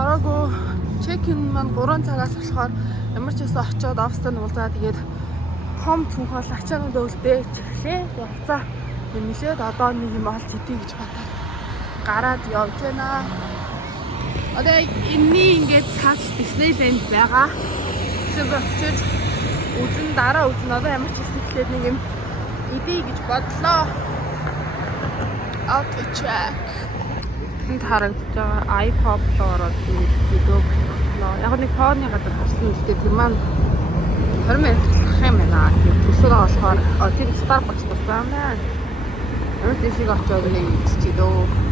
ороогүй. Чек-ин маань 3 цагаас болохоор ямар ч байсан очиод оффистаа нуулзаа. Тэгээд том цүнхэл ачаанууд өвлдөө чихлээ. Явцаа нэлээд одоо нэг юм олж идэх гэж бодоод гараад явж байна. Одоо энэний ингээд цаад Disneyland байгаа. Тэгээд очиж үзэн дараа үзэн одоо ямар ч хэсэг хэлээд нэг юм идэх гэж бодлоо. Out track. Энд харагдаж байгаа iPop руу ороод видео боллоо. Яг нэг фооны гадар гарсан үлдээ тэр маань 20 минут болох юм байна. Төсөөр болохоор тэр Starbucks байна байна. Ямар тийшээ очиод нэг идчихээ дөө.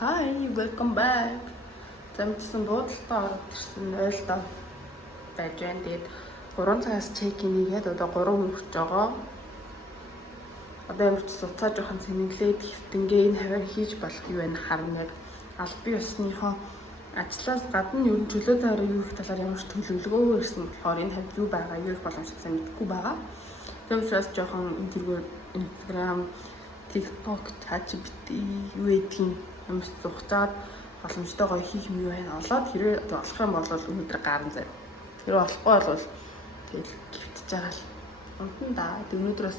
Hi, welcome back. Замдсан буудалтаа ороод ирсэн ойлдоо байж байна. Тэгээд 3 цагаас чек-ин хийгээд одоо 3 хүрч байгаа. Одоо ямар ч суцаа жоохон цэнэглээд хэвтэнгээ энэ хавар хийж болох юу вэ харна яг албан ёсныхоо ажлаас гадна ер нь чөлөө зайраа юу их талаар ямар ч төлөвлөгөө ирсэн болохоор энэ хавьд юу байгаа юу их боломжтой сайн мэдэхгүй байгаа. Тийм учраас жоохон интервью Instagram, TikTok, ChatGPT юу гэдгийг юмс зугацаад боломжтой гоё хийх юм юу байна олоод хэрвээ болох юм бол өнөөдөр гарна заяа. Хэрвээ болохгүй бол тэгэл гівтж байгаа л. Унтан да. Өнөөдөр бас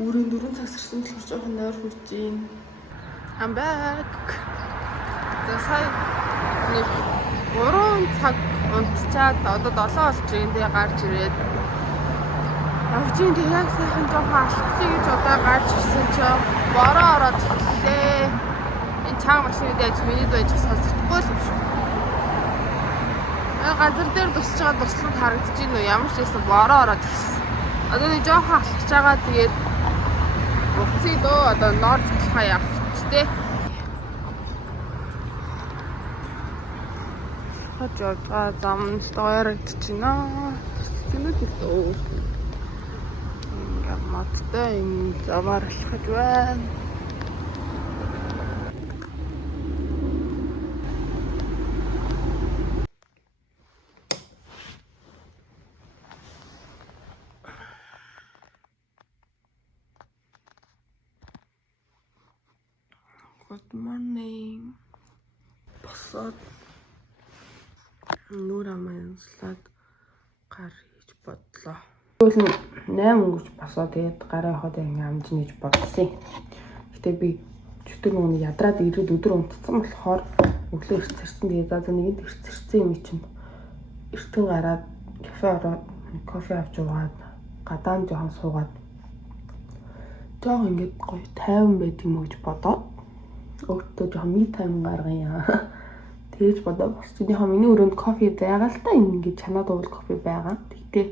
үүрийн 4 цагс ирсэн болохоор жоохон нойр хүрж ийн. I'm back. Засаа нэг 3 цаг унтчаад одоо 7 болж байгаа. Тэгээ гарч ирээд явж ийн тэг яг сайхан жоохон алхахыг гэж одоо гарч ирсэн чинь бороо ороод хэллээ. Энэ чанга машинууд яаж миний байж сонсохгүй л юм шүү. Газар дээр тусч байгаа туслууд харагдаж байна уу? Ямар ч байсан бороо ороод ирсэн. Одоо нэг жоохон алхаж байгаа тэгээд уцыг дөө одоо нор залхаа явах ч тээ. Хажуугаа зам стоорогдож байна. Тэмүүд дөө. Ингээд маттай энэ замаар алхаж байна. Good morning. Босоод нүрэ аманслаад гар хийж бодлоо. Тэгвэл 8 өнгөж босоо тэгээд гараа хаад ингээ амжна гэж бодсон. Гэтэ би чөтөр нүг ядраад ирээд өдөр унтцсан болохоор өглөө ирцэрсэн. Тэгээд за нэг ирцэрсэн юм чинь эртэн гараад кафе ороод кофе авч уугаад гадаан жоохон суугаад жоохон ингээд гоё тайван байт юм уу гэж бодоод өөртөө жоохон ми тайм гаргая. Тэгэж бодоо босчихныхаа миний өрөөнд кофе байгаа л та ингээд чанаад уул кофе байгаа. Тэгтээ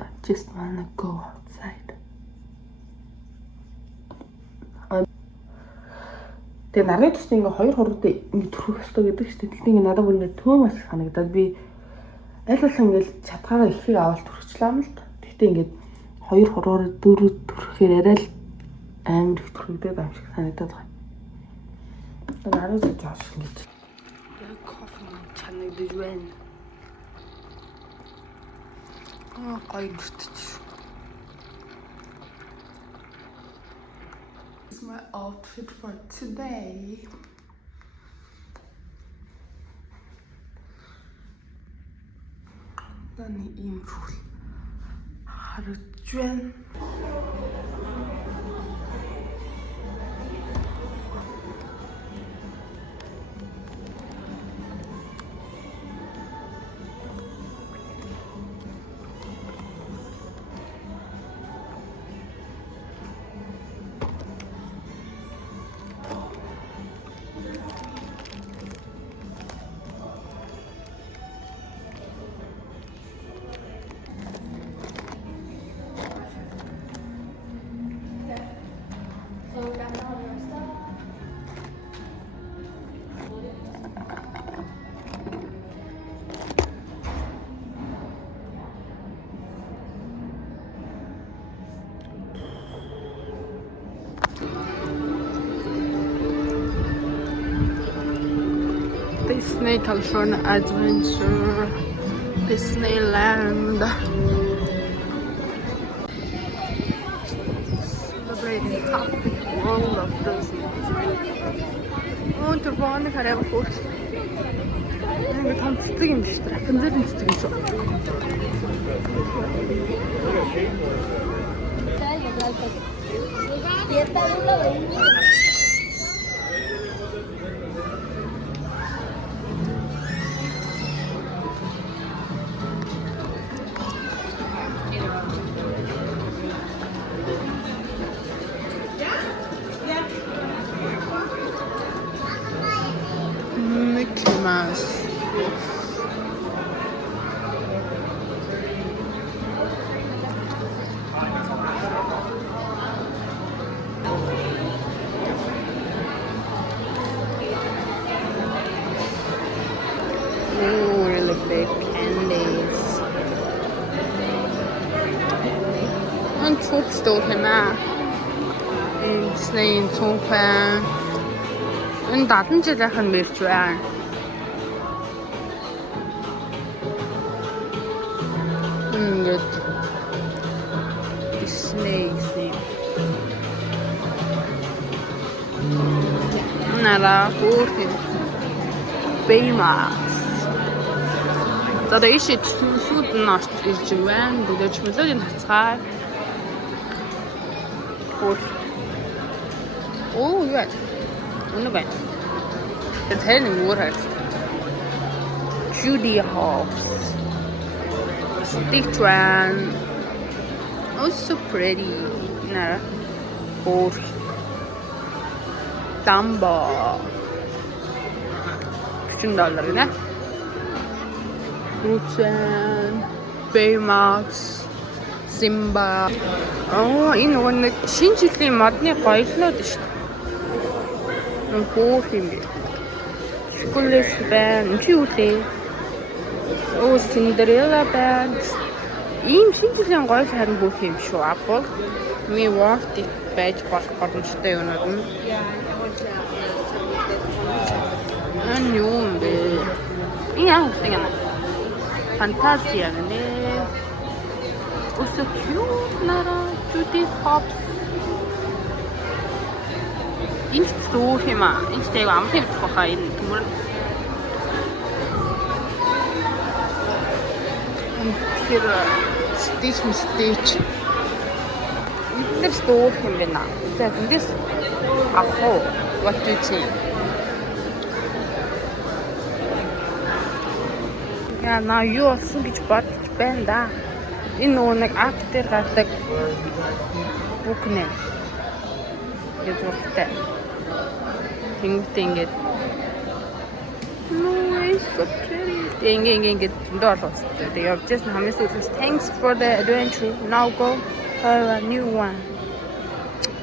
I just wanna go outside. Тэгээ нарны тусны ингээ 2 хуруутай ингээ төрөх ёстой гэдэг чинь тэгтээ ингээ надад бүр ингээ төөм аль санагдаад би аль болох ингээ чадхаараа ихийг аваад төрчихлаа юм л та. Тэгтээ ингээ 2 хуруугаар 4 төрөхээр арай л амар их төрөгдөд юм шиг санагдаад байна. Нарны тус жоош ингэж. Яг кофе чанагдаж байна. Гоё гэртэж. This is my outfit for today. Таны ийм харагдж байна. Disney California Adventure, Disneyland. Celebrating half the world of Disney. Oh, turban хараагаа хөөч. Нэг том цэцэг юм биш үү? Рапунцель цэцэг юм шүү. Mickey Mouse. Oh, really big candies. Ang cute store hema. Disney цонхай. Энэ 70 жилийнхэн мэрч байна. Ингээд Disney. Нара хүртэ. Baymax. За дэшид сүд норт ирж байна. Бүлэж мөлөдийн хацгаа. Оо яа. Ano ba? It's heading water. Judy Hopps. Stitchwan. Oh, so pretty. Nara. Or Dumbo. $15 na. Rutsan. Baymax. Simba. Oh, энэ нэг шинэ жилийн модны гоёлнууд шүү дээ. Хөөх юм бэ. Шоколад байна. Чи юу лээ? Оо, Cinderella байна. Ийм шинэ жилийн гоёл харин хөөх юм шүү. Apple. Ми worth it байж болох боломжтой юмнууд нь. Юу юм бэ? Энэ яг үгүй юм. Фантазия гэнэ. Oh, so cute, Nara. Judy Hopps. Энэ зүөх юм аа. Энэ тэйг амт юм баха энэ төмөр. Тэр Stitch. Энэ зүөх юм байна. За эндээс ахоо. What do you think? Яа, наа юу болсон гэж бодож байна да. Энэ нөгөө нэг актер гардаг бүк нэ. Язгууртай. Тэнгүүтээ ингээд it's so pretty. Ингээд зөндөө олоцтой. Тэгээд just хамгийн сүүлээс thanks for the adventure. Now go have a new one.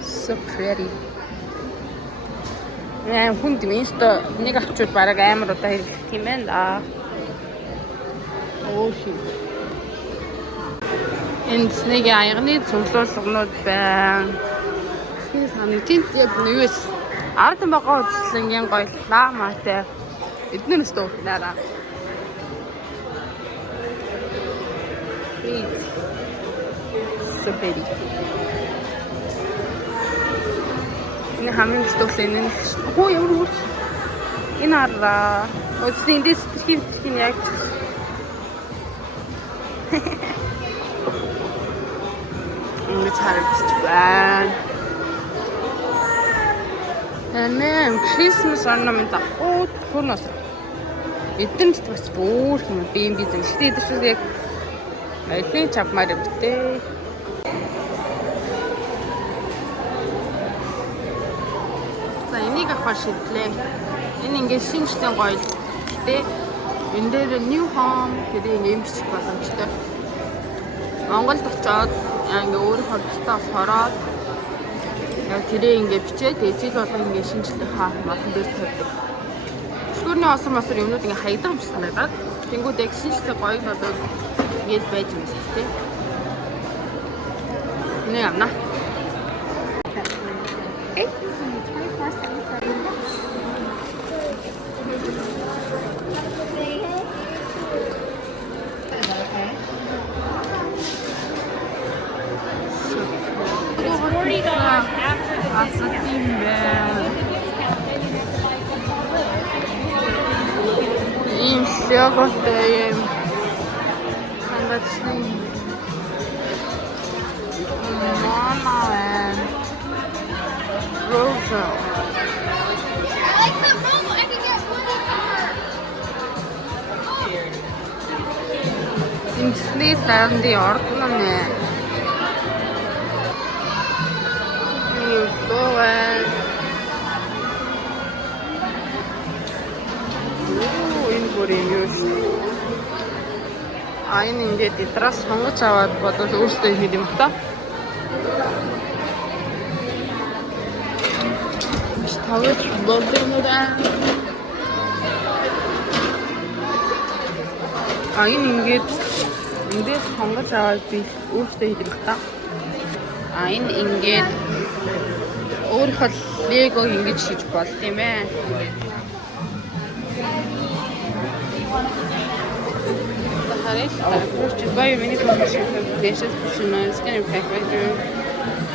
So pretty. Хүн дэмэстэ нэг авчвал бараг амар удаа хэрэглэх юм байна да. Oh shit. Энэ Disney-ийн аягны цуглуулгууд байна. Тэс хамт тэнт яг юус ард байгаа үзлэнгийн гоёлаа maaтай. Эднээс дуурнараа. So pretty. Энэ хамгийн зүгтлийн энэ хөө ямар үү? Энэ араа. Өчигдөр дэс тэрхий яг Ингэж харагдаж байна. Нэн Christmas ornament авах хөрнөөс. Эдэнд бас бүр юм бим бизэн. Гэхдээ эдэрчүүд яг эдний чавмаар өвтэй. За энийг авах шийдлээ. Энэ ингээд шинжлэн гоё. Гэтэ энэ дээр new home гэдэг юм бичих боломжтой. Монголд очоод ингээ өөрийнхөө тусдаа хороод яг тэрээ ингээ бичээд тэгээд жил болгоо ингээ шинжилгээ хаах болон дээр тавьдаг. Шүүрний осор мосор юмнууд ингээ хаягдаг юм шиг санагдаад. Тэнгүүд яг шинжилгээ гоё болоод ингээд байж юм шүү дээ. Нэг амна. Йогурттэй юм. Самбацны. Мама. Rosa. I like the roll. I can get one of her. Инглисний сайрны ордон нэ. Юугоэн. Энэ бүрийн юу шүү. Энэ ингээд итраас сонгож аваад бодвол өөртөө хийх юм та. Тавж болдгоноо. Энэ ингээд эндээс сонгож аваад би өөртөө хийх юм та. Энэ ингээд өөрийнхөө лего ингэж хийж болд юм ээ. Purchase buy your minifigure applications, personal scanner pack right here.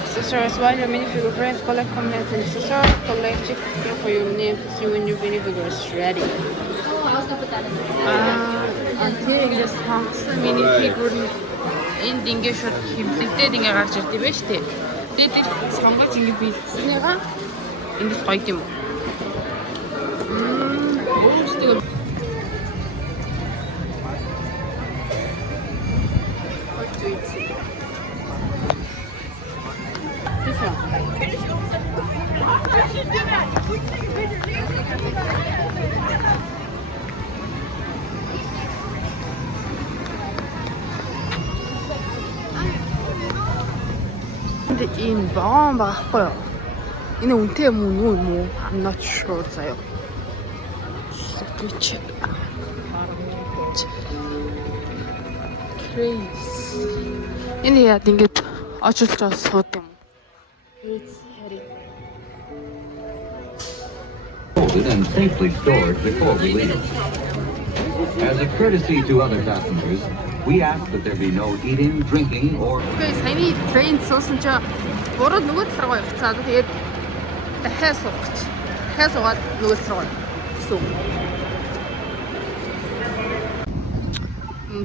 Accessories, while your minifigure friends collect comments and accessories, collect check for your name when your minifigure is ready. Oh, I was gonna put that in I'm there. this hands minifigure in dinge shot химлэгтэй dinge гарч ирд юм байна шүү дээ. Тэгээд сонгож ингэ бэлдснийгаа энд гоё юм уу? Энэ баан байхгүй юу? Энэ үнэтэй юм уу? I'm not sure заяа. Check. Crazy. Энэ яа ингэж очилж байгаа сууд юм. Folded and safely stored before we leave. As a courtesy to other passengers, we ask that there be no eating, drinking, or... Okay, саяны train суусан чи буруу нөгөө талраа явцаад тэгээд дахиад суух гэж. Дахиад суугаад нөгөө талраа гэсэн.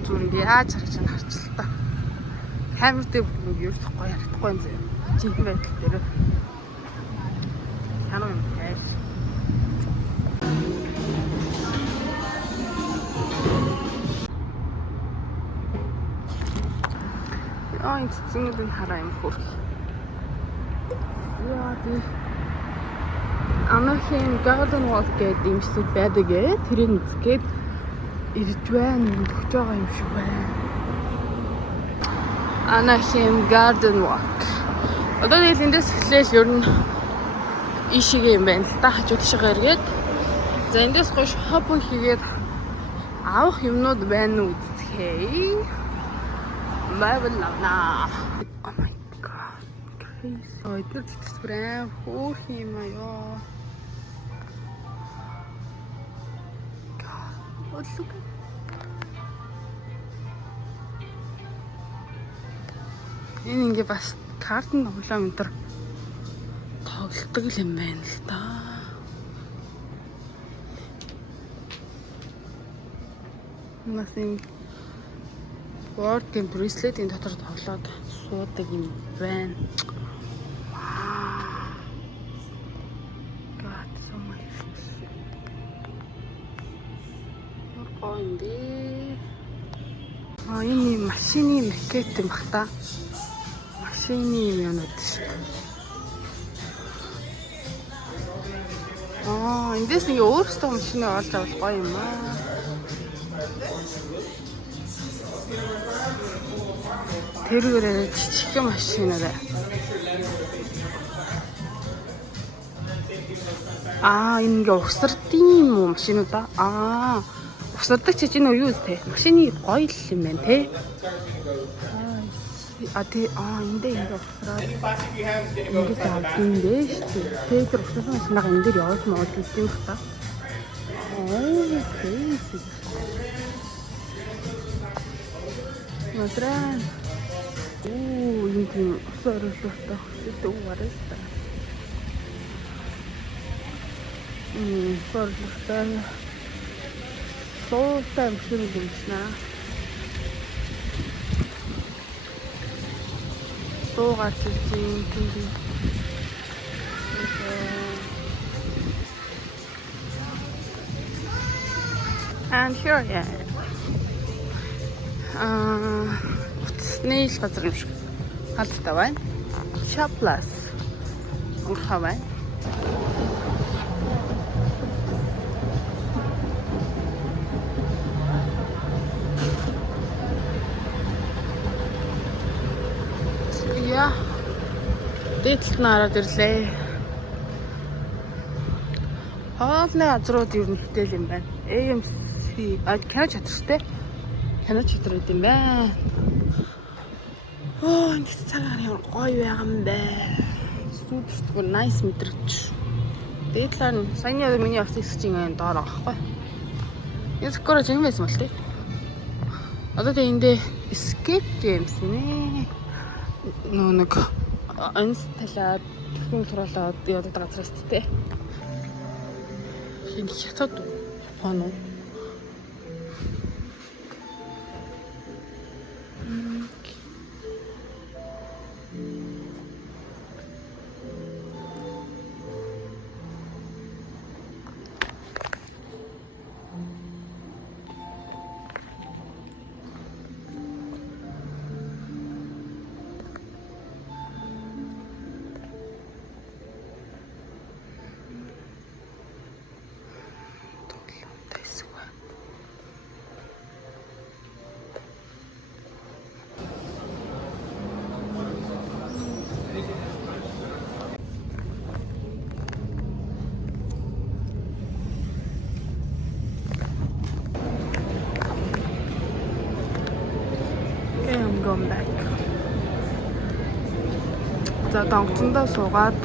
Зүгээр яаж харж байгаа харч л та. Камер дээр бүр юу болохгүй ярихгүй юм заяа. Жинхэнэ байдал дээр. Ханаа юм яаж. Энэ цэцгүүд хараа юм хөрх. Яа би Anaheim Garden Walk гэдэг юм шиг байдаг ээ. Тэрийг үзгээд ирж байна. Өгч байгаа юм шиг байна. Anaheim Garden Walk. Одоо нэг эндээс эхлээл ер нь ишиг юм байна л та хажууд шигээ эргээд. За эндээс гоё шопинг хийгээд авах юмнууд байна уу гэхээ. Мавлана. Oh my god. Crazy. Oh, это прям хух юм аа. God. Oh, look. Энэ ингээ бас картын тоглоом энэ төр тоглолтог юм байна л да. Nothing. Work and bracelet энэ дотор тоглоод суудаг юм байна. God, so much. Онди. Энэ машины маркет юм бах та. Машины юм янууд шүү дээ. Эндээс нэг өөрөөсөө машины олж авах гоё юм аа. тэрүүгээр жижиг машинаараа. Энэ угсардын машинууд аа. Угсардаг чи энэ юу вэ? Машины гоё л юм байна те. Эндээ угсраад. Эндээ таавдээ шүү дээ. Тэр угсрсан машинаа энэ дээр явуулж мод гэдэг юм байна. Crazy. Матран. Энэ соролтой. Это уворста. Соролтой. Луутай өмшөөрөнд юмснаа. Луу гарч ирсэн тийм. And here I am. Утасны л газар юм шиг. Халдтай байна. Shopless. Урхаа байна. Яа. Дээдлэлт нь хараад ирлээ. Хоолны газрууд ер нь хөтөл юм байна. AMC кино театртэй. Кино театр гэдэг юм байна. Оо, энэ цагаан ямар гоё байгаа юм бэ. Сүүдэстгүй nice мэдрэгч. Дээдлэр нь саяны миний авсан хэсгийн доор байгаа байхгүй. Энэ скоро жин байсан бол тээ. Одоо тэ эндээ Escape Games нэ. Нэг анс талаад техник туруулаад яваад газраас тээ. Хин хятад Япон уу? I'm going back. За донгоцондоо суугаад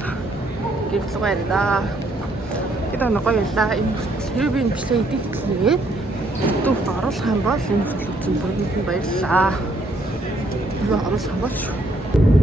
гэрэл рүү ярина. Тэр нэг гоё байлаа. Энэ хэрэг би бичлэг идэвхлээгээд YouTube оруулах юм бол энэ хөтөл үзэн бүгд нь баярлалаа. Юу оруулах юм бол